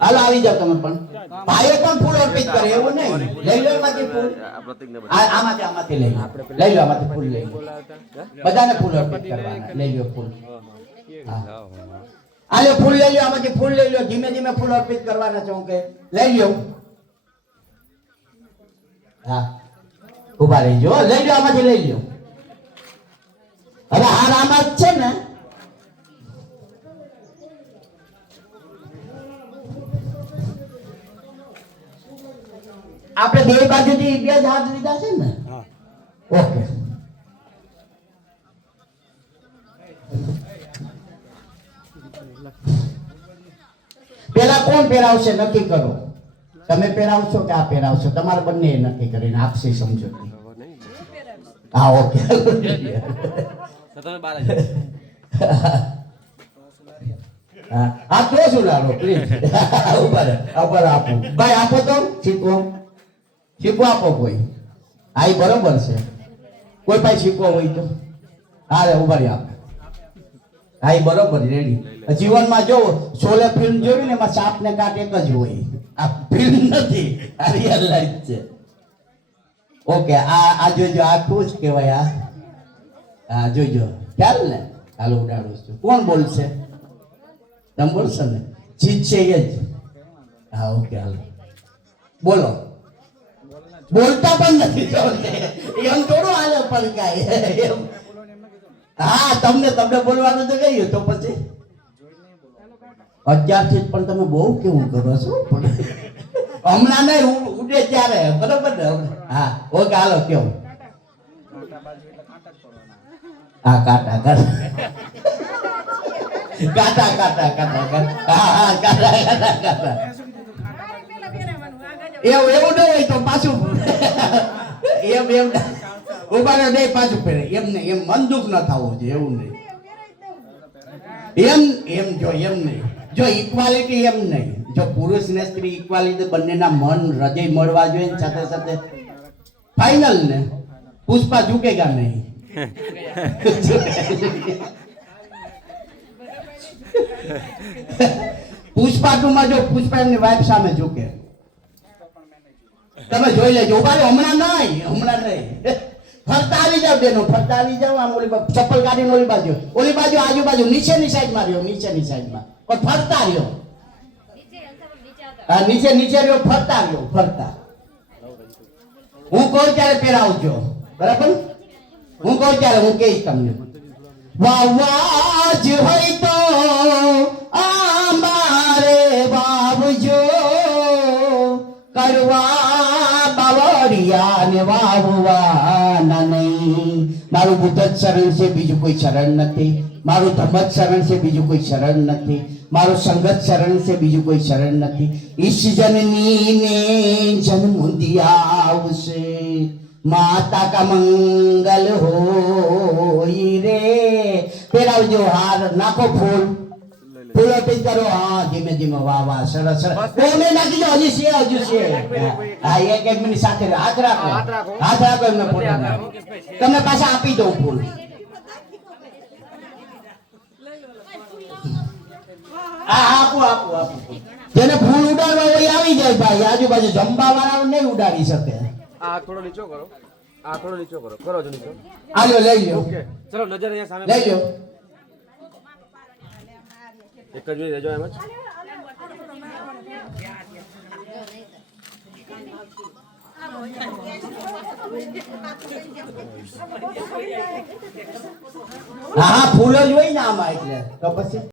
હાલો, આવી જાવ તમે પણ. ભાઈએ પણ ફૂલ અર્પિત કરે એવું નહીં. લઈ લો એમાંથી ફૂલ. આમાંથી આમાંથી લઈ લઈ લો, આમાંથી ફૂલ લઈ લો. બધાને ફૂલ અર્પિત કરવાના. લઈ લો ફૂલ. આલે ફૂલ લઈ લો, આમાંથી ફૂલ લઈ લો. ધીમે ધીમે ફૂલ અર્પિત કરવાના છો કે લઈ લો. હા. ઊભા રહીજો. હો. લઈ લો, આમાંથી લઈ લો. હવે આ આમાં છે ને આપણે બે બાજુથી બે જ હાથ લીધા છે ને? ઓકે. પેલા કોણ પહેરાવશે નક્કી કરો. તમે પહેરાવશો કે આ પહેરાવશો? તમારે બંને નક્કી કરીને આપશે સમજો. હા ઓકે. હા તો શું પ્લીઝ. ઉપર ઉપર આપો. ભાઈ આપો તો. શીખવો. શીખવો આપો કોઈ. હા એ બરોબર છે. કોઈ પાસે શીખવો હોય તો. હા, રે, ઊભા રહી આપો હા એ બરોબર રેડી જીવનમાં જો સોલે ફિલ્મ જોયું ને, એમાં સાપ ને કાટ એક જ હોય. આ ફિલ્મ નથી, આ રિયલ લાઈફ છે. ઓકે, આ આ જોજો, આખું જ કહેવાય આ હા, જોજો. ખ્યાલ ને? હાલો ઉડાડું છું. કોણ બોલશે? તમે બોલશો ને? જીત છે એ જ. હા, ઓકે, હાલો. બોલો. બોલતા પણ નથી એમ થોડું હાલે પણ કાંઈ હા, તમને તમને બોલવાનું તો કહ્યું તો પછી? અત્યારથી પણ તમે બહુ કેવું કરો છો હમણાં નહીં ઉડે ત્યારે, બરોબર ને? હા, ઓકે, હાલો, કેવું? હા, કાટા કાટા કાટા કાટા કાટા હા હા, કાટા કાટા કાટા. એવું એવું નહીં હોય તો પાછું એમ એમ. ઊભા ને નહીં પાછું ફેરે. એમ નહીં એમ મન દુઃખ ન થવું જોઈએ એવું નહીં. એમ એમ જો એમ નહીં. જો ઇક્વાલિટી એમ નહીં. જો પુરુષ ને સ્ત્રી ઇક્વાલિટી બંનેના મન હૃદય મળવા જોઈએ ને સાથે સાથે. ફાઇનલ ને. પુષ્પા ઝુકેગા નહીં. પુષ્પા ટુ માં જો પુષ્પા એમની વાઇફ સામે ઝુકે. તમે જોઈ લેજો. ઊભા રહ્યો હમણાં નહીં હમણાં નહીં. ફરતા આવી જાવ બેનો, ફરતા આવી જાવ આમ ઓલી ચપ્પલ કાઢીને ઓલી બાજુ. ઓલી બાજુ, આજુબાજુ નીચેની સાઈડમાં રહ્યો નીચેની સાઈડમાં પણ ફરતા રહ્યો? હા, નીચે નીચે રહ્યો, ફરતા રહ્યો, ફરતા. હું કહું ત્યારે પહેરાવજો. બરાબર? હું કહું ત્યારે, હું કહીશ તમને. વાહ વાહ જ હોય તો અમારે વાવજો. કરવા બાવળિયા ને વાવવાના નહીં મારું બુદ્ધ જ શરણ છે બીજું કોઈ શરણ નથી મારું ધર્મ જ શરણ છે બીજું કોઈ શરણ નથી મારું સંગત શરણ છે બીજું કોઈ શરણ નથી ઈશ જનની ને જન્મુંદી આવશે માતા કા મંગલ હોય રે પેરાવજો હાર નાખો ફૂલ પી કરો હા ધીમે ધીમે વાહ વાહ સરસ સરસ. કોને નાખી દો હજી છે હજી છે. હા એક એક મિનિટ સાથે હાથ રાખો. હાથ રાખો. એમને ફોટો તમને પાછા આપી દઉં ફૂલ હા આપો આપો આપો. જેને ફૂલ ઉડાડવા હોય આવી જાય ભાઈ. આજુબાજુ જમવા વાળા નહીં ઉડાડી શકે. આ થોડો નીચો કરો. આ થોડો નીચો કરો. કરો જો નીચો. આલ્યો લઈ લો ઓકે. ચલો નજર અહીંયા સામે લઈ લ્યો. એક જ મિનિટ રહેજો એમ જ? હા, ફૂલ જ હોય ને આમાં એટલે. તો પછી?